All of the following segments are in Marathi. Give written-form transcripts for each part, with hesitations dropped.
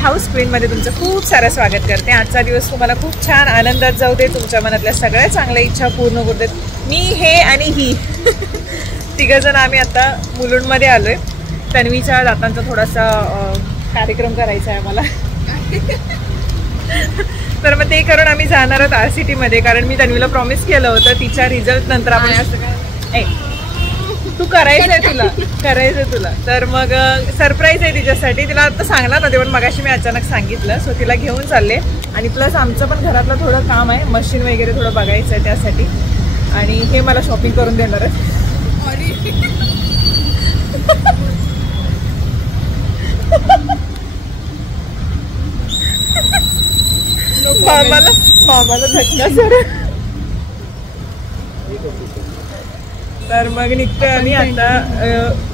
हाऊस क्वीनमध्ये तुमचं खूप सारं स्वागत करते। आजचा दिवस तुम्हाला खूप छान आनंदात जाऊ दे, तुमच्या मनातल्या सगळ्या चांगल्या इच्छा पूर्ण करू देत। मी हे आणि ही तिघजण आम्ही आता मुलुंडमध्ये आलोय। तन्वीच्या दातांचा थोडासा कार्यक्रम करायचा आहे आम्हाला तर मग ते करून आम्ही जाणार आहोत RCT मध्ये, कारण मी तन्वीला प्रॉमिस केलं होतं तिच्या रिझल्ट नंतर आपण असं काय तू करायचंय तुला तर मग सरप्राईज आहे तिच्यासाठी। तिला आता सांगणार नव्हते पण मगाशी मी अचानक सांगितलं, सो तिला घेऊन चालले। आणि प्लस आमचं पण घरातलं थोडं काम आहे, मशीन वगैरे थोडं बघायचं आहे त्यासाठी, आणि हे मला शॉपिंग करून देणार आहे। मामाला धक्का सर। तर मग निघतोय आम्ही आता।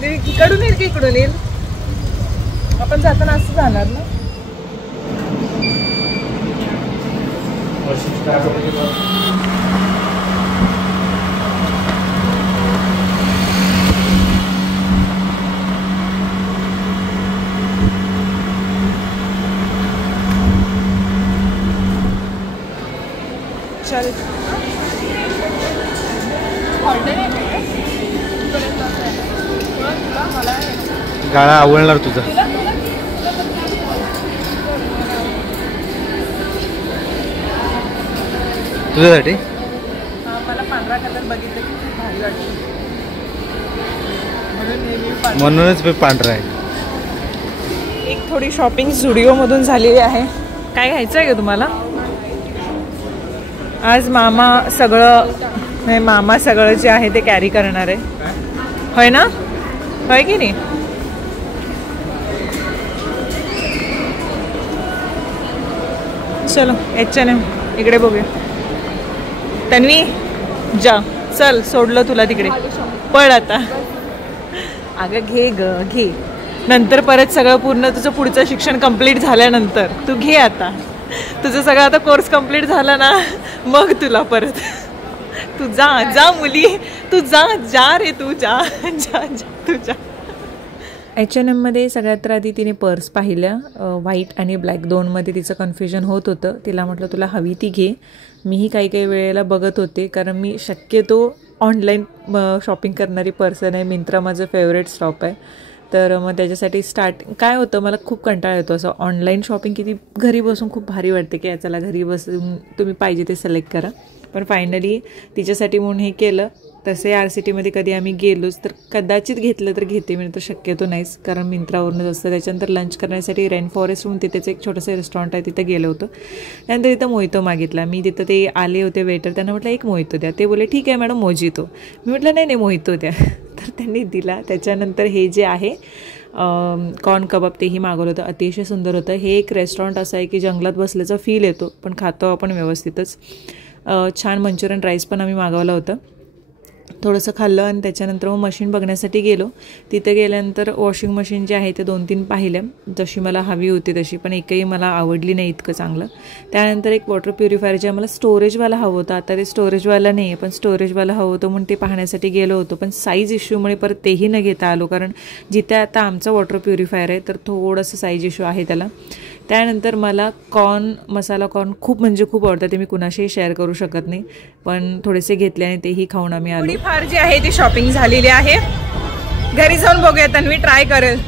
इकडून येईल की इकडून येईल? आपण जाताना असं जाणार ना? चल गाणं आवडणार तुझं? तुझ्यासाठी मला पांढरा कलर बघितलं की खूप भारी वाटतं, म्हणूनच मी पांढरा आहे। एक थोडी शॉपिंग झुडिओमधून झालेली आहे। काय घ्यायचं आहे का तुम्हाला? आज मामा सगळं जे आहे ते कॅरी करणार आहे, होय ना? होय की नाही? चलो H&M इकडे बघूया। तन्वी जा, चल सोडलं तुला तिकडे, पळ आता। अगं घे नंतर परत सगळं पूर्ण तुझं पुढचं शिक्षण कंप्लीट झाल्यानंतर तू घे। आता तुझं सगळं आता कोर्स कंप्लीट झाला ना, मग तुला परत तू जा मुली, तू जा रे, तू जा तू जा। H&M मध्ये सगळ्यात तर आधी तिने पर्स पाहिल्या, व्हाईट आणि ब्लॅक दोनमध्ये तिचं कन्फ्युजन होत होतं। तिला म्हटलं तुला हवी ती घे। मीही काही वेळेला बघत होते, कारण मी शक्यतो ऑनलाईन शॉपिंग करणारी पर्सन आहे। मिंत्रा माझं फेवरेट स्टॉप आहे, तर मग त्याच्यासाठी काय होतं, मला खूप कंटाळा येतो असं ऑनलाईन शॉपिंग। किती घरी बसून खूप भारी वाटते की चला घरी बसून तुम्ही पाहिजे ते सिलेक्ट करा, पण फायनली तिच्यासाठी म्हणून हे केलं। तसे RCT मध्ये कधी आम्ही गेलोच तर कदाचित घेतलं तर घेते, मी तर शक्यतो नाहीच, कारण मिंत्रावरूनच असतं। त्याच्यानंतर लंच करण्यासाठी रेन फॉरेस्ट म्हणून तिथेच एक छोटंसं रेस्टॉरंट आहे, तिथं गेलो होतो। त्यानंतर तिथं मोहितो मागितला मी। तिथं ते आले होते वेटर, त्यांना म्हटलं एक मोहितो द्या। ते बोले ठीक आहे मॅडम मोजितो। मी म्हटलं नाही मोहितो द्या, तर त्यांनी दिला। त्याच्यानंतर हे जे आहे कॉर्न कबाब तेही मागवलं होतं, अतिशय सुंदर होतं। हे एक रेस्टॉरंट असं आहे की जंगलात बसल्याचा फील येतो, पण खातो आपण व्यवस्थितच। छान मंचुरियन राईस पण आम्ही मागवलं होतं, थोडंसं खाल्लं। आणि त्याच्यानंतर मग मशीन बघण्यासाठी गेलो। तिथे गेल्यानंतर वॉशिंग मशीन जे आहे ते 2-3 पाहिल्या, जशी मला हवी होती तशी, पण एकही मला आवडली नाही इतकं चांगलं। त्यानंतर एक वॉटर प्युरिफायर जे आम्हाला स्टोरेजवाला हवं होतं, आता ते स्टोरेजवाला नाही आहे, पण स्टोरेजवाला हवं होतं म्हणून ते पाहण्यासाठी गेलो होतो। पण साईज इश्यूमुळे परत तेही न घेता आलो, कारण जिथे आता आमचं वॉटर प्युरिफायर आहे तर थोडंसं साईज इश्यू आहे त्याला। त्यानंतर मला मसाला कॉर्न खूप आवडतं, ते मी कुणाशीही शेअर करू शकत नाही, पण थोडेसे घेतले आणि तेही खाऊन आम्ही आलो। फार जी आहे ती शॉपिंग झालेली आहे। घरी जाऊन बघूया, तन्वी ट्राय करून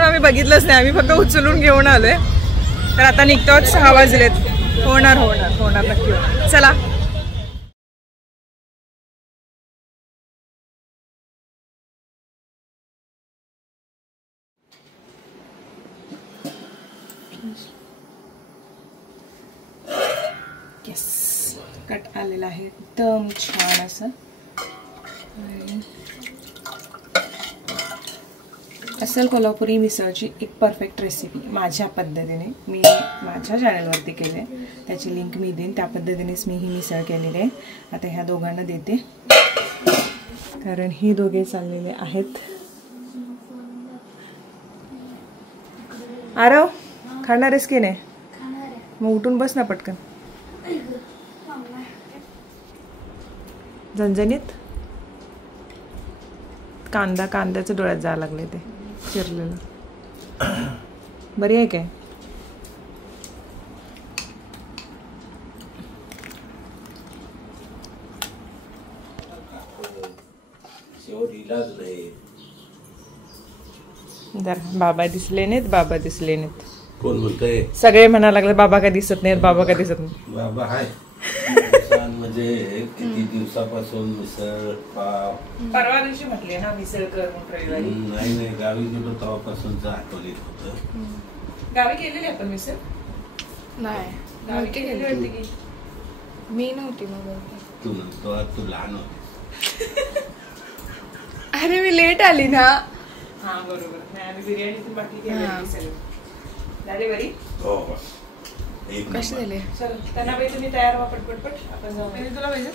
आम्ही बघितलंच नाही, आम्ही फक्त उचलून घेऊन आलोय। तर आता निघतो, 6 वाजलेत। होणार नक्की होणार। चला कट आलेला आहे एकदम छान असं। असेल कोल्हापुरी मिसळची एक परफेक्ट रेसिपी माझ्या पद्धतीने मी माझ्या चॅनलवरती केली आहे, त्याची लिंक मी देईन। त्या पद्धतीनेच मी ही मिसळ केलेली आहे। आता ह्या दोघांना देते, कारण ही दोघे चाललेले आहेत। आरव खाणार आहेस की नाही? मग उठून बस ना पटकन। झणझणीत कांद्याच्या डोळ्यात जायला लागले ते चिरलेलं। बरी आहे काय? जरा बाबा दिसले नाहीत, बाबा दिसले नाहीत. कोण बोलतोय? सगळे म्हणायला लागले बाबा का दिसत नाहीत, बाबा का दिसत नाही. बाबा हाय म्हणजे किती दिवसापासून मिसळ पाव. परवा दिवशी म्हटले ना मिसळ कर म्हणून रविवारी. नाही नाही, गावी गेलो तेव्हापासूनच आठवणीत होतं. गावी गेलेली आपण मिसळ? नाही, गावी गेलेली होती की मी नव्हती मग. तू नव्हतो, तू लहान होती. अरे मी लेट आली ना. हा बरोबर. नाही आम्ही बिर्याणी पण बाकी केली सगळं. झाले बरी? हो हो. कसे झाले? चल त्यांना पाहिजे, तुम्ही तयार व्हा पटपट आपण जाऊ. तुला पाहिजे?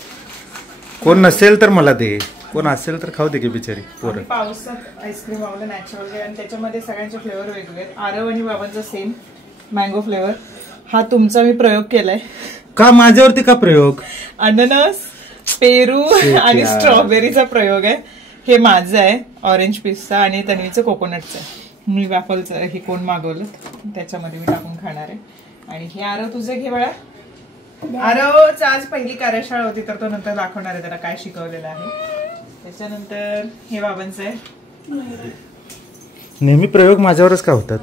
कोण नसेल तर मला दे, कोण असेल तर खाऊ दे की बिचारी पोरं. आम्ही पावसात आईस्क्रीम आवडलं नॅचरल आहे आणि त्याच्यामध्ये सगळ्यांचे फ्लेवर वेगवेगळे आहेत. आरव आणि बाबांचा सेम मँगो फ्लेवर. हा तुमचा मी प्रयोग केलाय. का माझ्यावरती का प्रयोग? अननस, पेरू आणि स्ट्रॉबेरीचा प्रयोग आहे. हे माझं आहे ऑरेंज पिस्ता आणि तन्वीचं कोकोनटचं आहे. मी वॅफलचं हे कोण मागवलं त्याच्यामध्ये मी टाकून खाणार आहे. आणि हे आरव तुझं घे बाळा. आरवचं आज पहिली कार्यशाळा होती तर तो नंतर दाखवणार आहे त्याला काय शिकवलेलं आहे. त्याच्यानंतर हे बाबांचं आहे. नेहमी प्रयोग माझ्यावरच का होतात?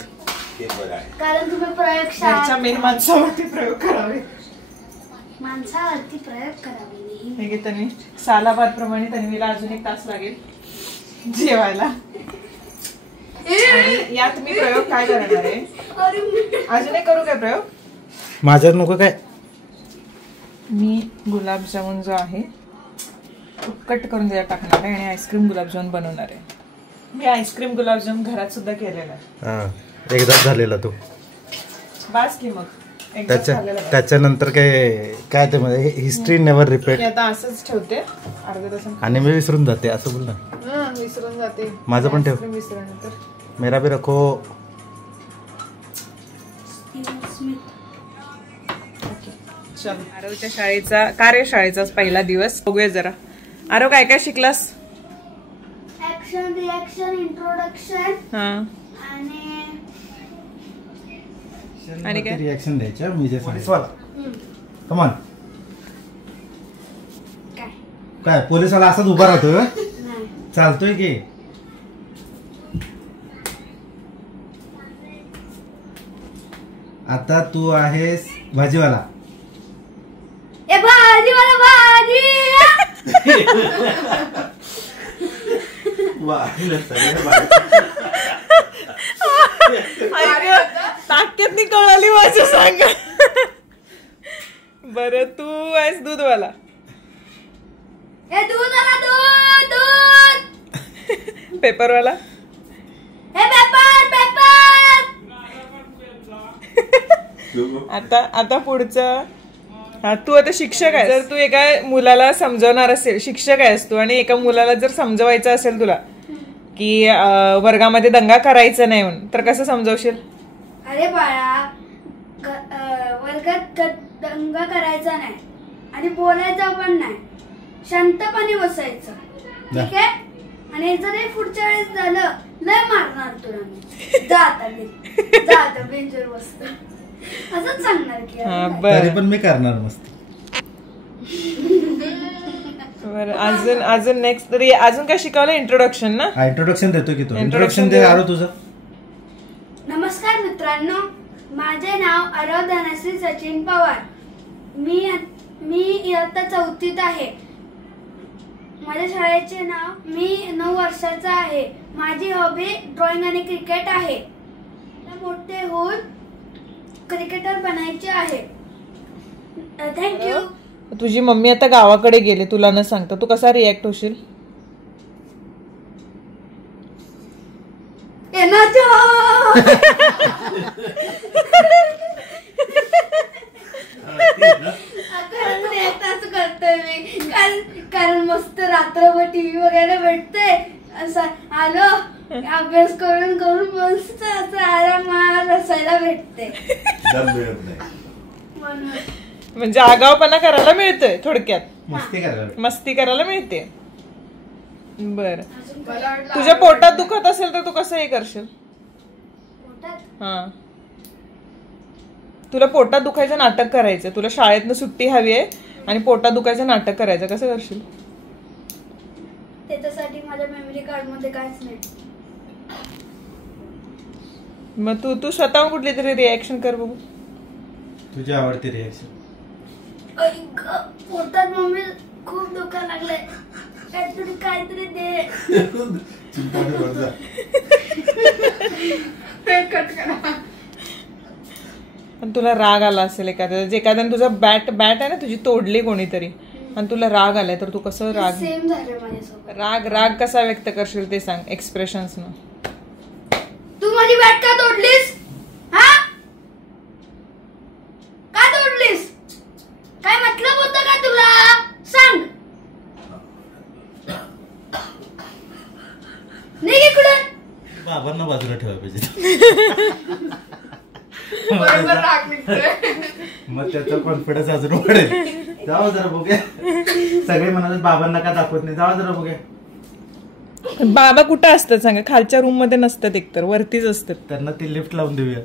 कारण तुम्ही प्रयोगशाळा घरच्या मेन माणसावरती प्रयोग करावे. माणसावरती प्रयोग करावे. हे घे तन्वी. सालाबाद प्रमाणे तन्वीला अजून 1 तास लागेल जेवायला. आणि यात मी प्रयोग काय करणार आहे, अजून एक करू काय प्रयोग? माझ्यावर नको काय. मी गुलाबजामुन जो आहे कट करून त्याच्यात टाकणार आहे आणि आईस्क्रीम गुलाबजामुन बनवणार आहे. मी आईस्क्रीम गुलाबजामुन घरात सुद्धा केलेला आहे. हा, एकदाच झालेला तो. बास की मग एकदाच झालेला आहे. त्याच्यानंतर काय ते मध्ये हिस्ट्री नेव्हर रिपीट. मी आता असंच ठेवते अर्ध्या तासाने. आणि मी विसरून जाते असं बोल ना. विसरून जाते. माझं पण ठेव. विसरल्यानंतर मेरा भी रखो. चल, आरवच्या शाळेचा कार्यशाळेचा पहिला दिवस बघूया जरा. आरव काय काय शिकलास? ऍक्शन, रिॲक्शन, इंट्रोडक्शन हा आणि काय? रिॲक्शन द्यायच्या मी जे सांगितलं. कमॉन. काय पोलिसाला असाच उभा राहतोय? चालतोय की? आता तू आहेस भाजीवाला. ए भाजीवाला भाजी. ताकद कळाली माझं. सांग बर, तू आहेस दूधवाला. ए दूधवाला, दूध दूध. पेपरवाला. ए पेपर पेपर. आता पुढचं. हा, तू आता शिक्षक आहे. जर तू एका मुलाला समजवणार असेल, शिक्षक आहेस तू, आणि एका मुलाला जर समजवायचं असेल तुला की वर्गामध्ये दंगा करायचा नाही म्हणून, तर कसं समजवशील? अरे बाळा, वर्गात दंगा करायचा नाही आणि बोलायचं पण नाही, शांतपणे बसायचं. ठीक आहे? आणि जर हे पुढच्या वेळेस झालं लय मारणार तुला मी. जा आता बेंचवर बसतो असंच सांगणार की. तरी पण मी करणार मस्त. बरं, अजून नेक्स्ट तरी अजून काय शिकवलं? इंट्रोडक्शन ना? इंट्रोडक्शन देतो की तू. इंट्रोडक्शन दे आरो तुझं. नमस्कार मित्रांनो, माझे नाव आरव धनश्री सचिन पवार. मी इयत्ता 4थीत आहे. माझ्या शाळेचे नाव, मी 9 वर्षाचा आहे. माझी हॉबी ड्रॉइंग आणि क्रिकेट आहे. मोठे होऊन क्रिकेटर बनायचे आहे. थँक्यू. तुझी मम्मी आता गावाकडे गेली तुला न सांगता, तू कसा रिॲक्ट होशील? असं करतोय मी, कारण मस्त रात्रभर टीव्ही वगैरे भेटते. असं आलो अभ्यास करून करून मस्त असं आरामात बसायला भेटते. म्हणजे आगावपणा करायला मिळतोय थोडक्यात. मस्ती करायला मिळते. बर, तुझ्या पोटात दुखत असेल तर तू कसं हे करशील? पोटात हा, तुला पोटात दुखायचं नाटक करायचं, तुला शाळेतनं सुट्टी हवी आहे आणि पोटात दुखायचं नाटक करायचं, कसं करशील? त्याच्यासाठी माझ्या मेमरी कार्ड मध्ये काहीच नाही. मग तू स्वतःहून कुठली तरी रिॲक्शन कर बघू. तुझी आवडती रिॲक्शन. पोटात मम्मी खूप दुखा लागलंय, काहीतरी दे. कट करा. पण तुला राग आला असेल एखाद्याने तुझा बॅट आहे ना तुझी तोडली कोणीतरी आणि तुला राग आलाय, तर तू कसं सेम झालं माझ्यासोबत. राग कसा व्यक्त करशील ते सांग एक्सप्रेशन्स न. तू माझी बॅट का तोडलीस? हा, का तोडलीस? काय मतलब होतं का तुला? सांग. निघ इकडून. बाबांना बाजूला ठेवायला पाहिजे. बरोबर राग निघतोय. मग त्याचा कॉन्फिडन्स अजून वाढेल. जाऊ जरा बघूया. सगळे म्हणाले बाबांना का दाखवत नाही, जाऊ जरा बघूया. बाबा कुठं असतात सांगा? खालच्या रूम मध्ये नसतात, एकतर वरतीच असतात. त्यांना ती लिफ्ट लावून देऊया.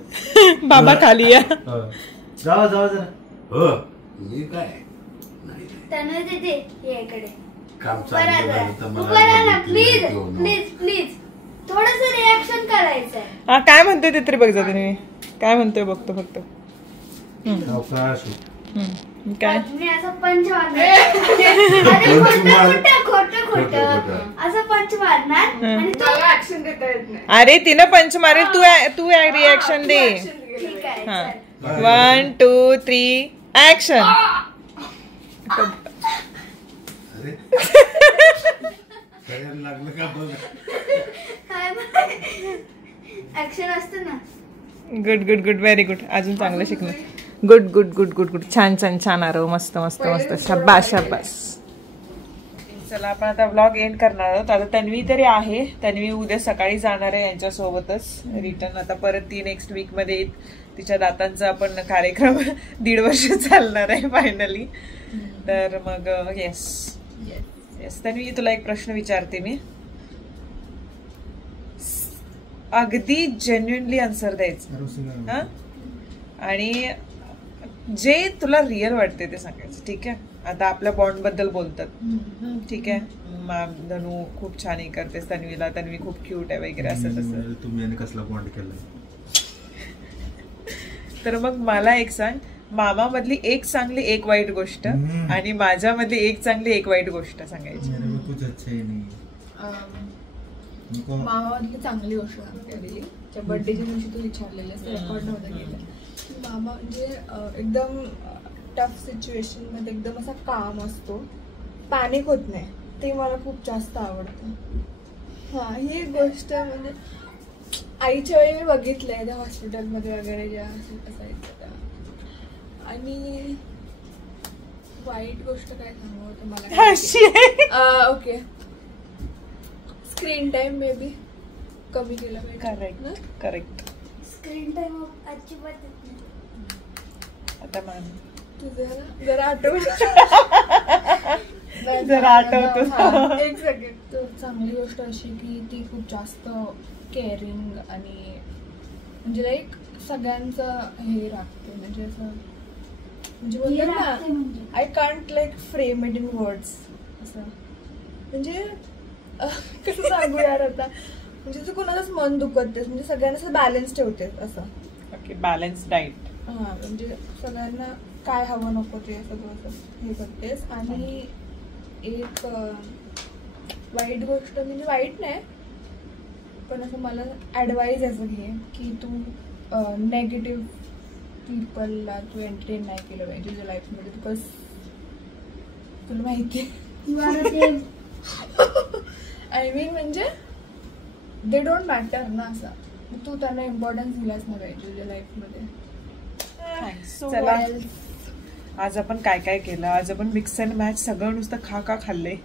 बाबा खाली या. जाऊ जरा. हो मी काय नाही त्यानं तिथे ये इकडे. काम चालू झालं तर मला बरं ना, प्लीज बघितलं नाही. प्लीज प्लीज थोडस रिॲक्शन करायचंय. हा काय म्हणतोय ते तरी बघ जा तुम्ही. काय म्हणतोय बघतो फक्त. अवकाश. काय मी असं पंच मारणार. खोट असं पंच मारणार आणि तो मला ऍक्शन देता येत नाही. अरे तिनं पंच मारेल, तू रिॲक्शन दे. ठीक आहे हा चल. 1 2 3 ऍक्शन. अरे सगळ्यांना लागलं का बघ. ऍक्शन असतं ना. Good good good very good. अजून चांगलं शिकणं. Good good good good good. छान आरो. मस्त मस्त मस्त. शाबास शाबास. चला आपण आता व्लॉग एंड करणार आहोत. आता तन्वी तरी आहे, तन्वी उद्या सकाळी जाणार आहे यांच्यासोबतच रिटर्न. आता परत ती नेक्स्ट वीक मध्ये येईल. तिच्या दातांचा आपण कार्यक्रम 1.5 वर्ष चालणार आहे फायनली. तर मग येस येस तन्वी तुला एक प्रश्न विचारते मी, अगदी जेन्युइनली आन्सर द्यायचं हा, आणि जे तुला रिअल वाटते ते सांगायचं. ठीक आहे? आता आपल्या बॉन्ड बद्दल बोलतात. ठीक आहे, धनू खूप छान हे करतेस तन्वीला, तन्वी खूप क्यूट आहे वगैरे असं तसं. तुम्ही कसला बॉन्ड केलाय? तर मग मला एक सांग, मामा मधली एक चांगली एक वाईट गोष्ट आणि माझ्या मधली एक चांगली एक वाईट गोष्ट सांगायची. मामामधली चांगली गोष्ट सांगते. बर्थडेच्या दिवशी तू विचारलेलं रेकॉर्ड नव्हतं केलं. मामा म्हणजे एकदम टफ सिच्युएशन मध्ये एकदम असा काम असतो, पॅनिक होत नाही, ते मला खूप जास्त आवडतं. हा ही गोष्ट म्हणजे आईच्या वेळी मी बघितलंय त्या हॉस्पिटलमध्ये वगैरे जेव्हा असायचं त्या. आणि वाईट गोष्ट काय सांगू होतं मला. Okay, screen time may be कमी केला पाहिजे. Correct correct. स्क्रीन टाइम अजिबात येत नाही. आता मान तुझं जरा आठवण जरा आठवतो. एक सेकंड. तर चांगली गोष्ट अशी की ती खूप जास्त केअरिंग आणि म्हणजे लाईक सगळ्यांचं हे राखते. म्हणजे असं म्हणजे बोलतात ना, I can't like frame it in words. असं म्हणजे कसं सांगू यार आता, म्हणजे तू कोणालाच मन दुखवतेस, म्हणजे सगळ्यांना असं बॅलन्स ठेवतेस असं. Okay, balance diet. हा म्हणजे सगळ्यांना काय हवं नको ते सगळं हे करतेस. आणि एक वाईट गोष्ट म्हणजे वाईट नाही पण असं मला ॲडवाईज असं घे की तू नेगेटिव्ह पीपलला तू एंटरटेन नाही केलं पाहिजे तुझ्या लाईफमध्ये. बिकॉज तुला माहिती आहे आय मीन म्हणजे दे डोंट मॅटर ना. असं तू त्यांना इम्पॉर्टन्स दिलाच नाही पाहिजे तुझ्या लाईफमध्ये. चला आज आपण काय काय केलं. आज आपण मिक्स अँड मॅच सगळं नुसतं खा खाल्ले.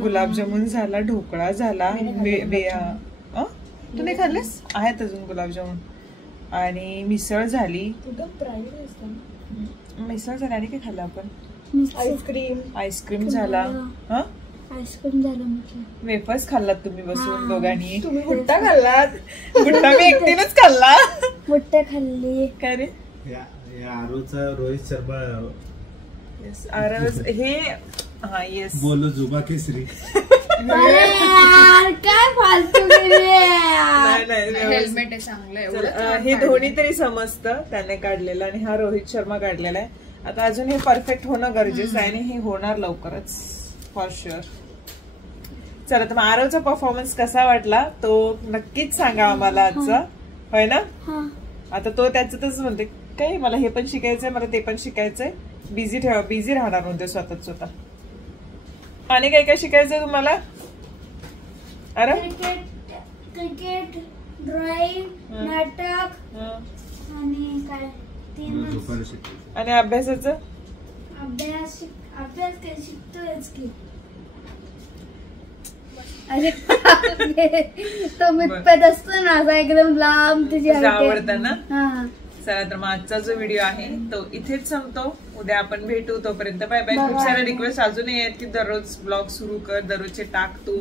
गुलाबजामुन झाला, ढोकळा झाला. तू नाही खाल्लेस? आहेत अजून गुलाबजामुन. आणि मिसळ झाली. मिसळ झाली आणि काय खाल्लं आपण? आईस्क्रीम झाला. आईस्क्रीम झालं. वेफर्स खाल्लात तुम्ही बसून दोघांनी. तुम्ही भुट्टा खाल्लात? भुट्टा मी एकटीनच खाल्ला. भुट्टा खाल्ली. काय रे? आरूचा रोहित शर्मा Yes, आरव हे हा येस बोलो जुबा केसरी. अरे यार काय फालतू हेल्मेट आहे चांगलं एवढं हे धोनी तरी समजतं त्याने काढलेलं आणि हा रोहित शर्मा काढलेला आहे. आता अजून हे परफेक्ट होणं गरजेचं आहे आणि हे होणार लवकरच फॉर शुअर. चला तर मग आरवचा परफॉर्मन्स कसा वाटला तो नक्कीच सांगा आम्हाला आजचा, होय ना. आता तो त्याच्यातच म्हणते काय मला हे पण शिकायचंय मला ते पण शिकायचंय. बिझी राहणार म्हणते स्वतः. आणि काय काय शिकायचंय तुम्हाला? अरे क्रिकेट, ड्रॉइंग, नाटक आणि काय आणि अभ्यासाचं अभ्यास काय शिकतोयच की. अरे तो मितपत असतो ना असा एकदम लांब तुझी आवडतं ना. चला तर मग आजचा जो व्हिडिओ आहे तो इथेच संपतो. उद्या आपण भेटू. तोपर्यंत बाय बाय. खूप साऱ्या रिक्वेस्ट अजूनही आहेत की दररोज ब्लॉग सुरू कर, दररोजचे टाक तू,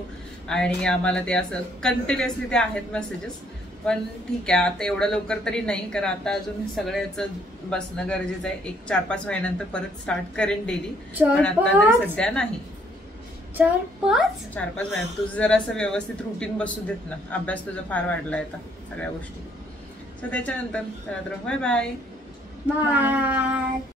आणि आम्हाला ते असं कंटिन्युअसली ते आहेत मेसेजेस. पण ठीक आहे आता एवढं लवकर तरी नाही, कारण आता अजून सगळ्याचं बसणं गरजेचं आहे. 1-4-5 महिन्यानंतर परत स्टार्ट करेन डेली, पण आता तरी सध्या नाही. 4-5 महिन्यात तुझं जरा असं व्यवस्थित रुटीन बसू देत ना. अभ्यास तुझा फार वाढलाय आता सगळ्या गोष्टी. सो त्याच्यानंतर बाय बाय.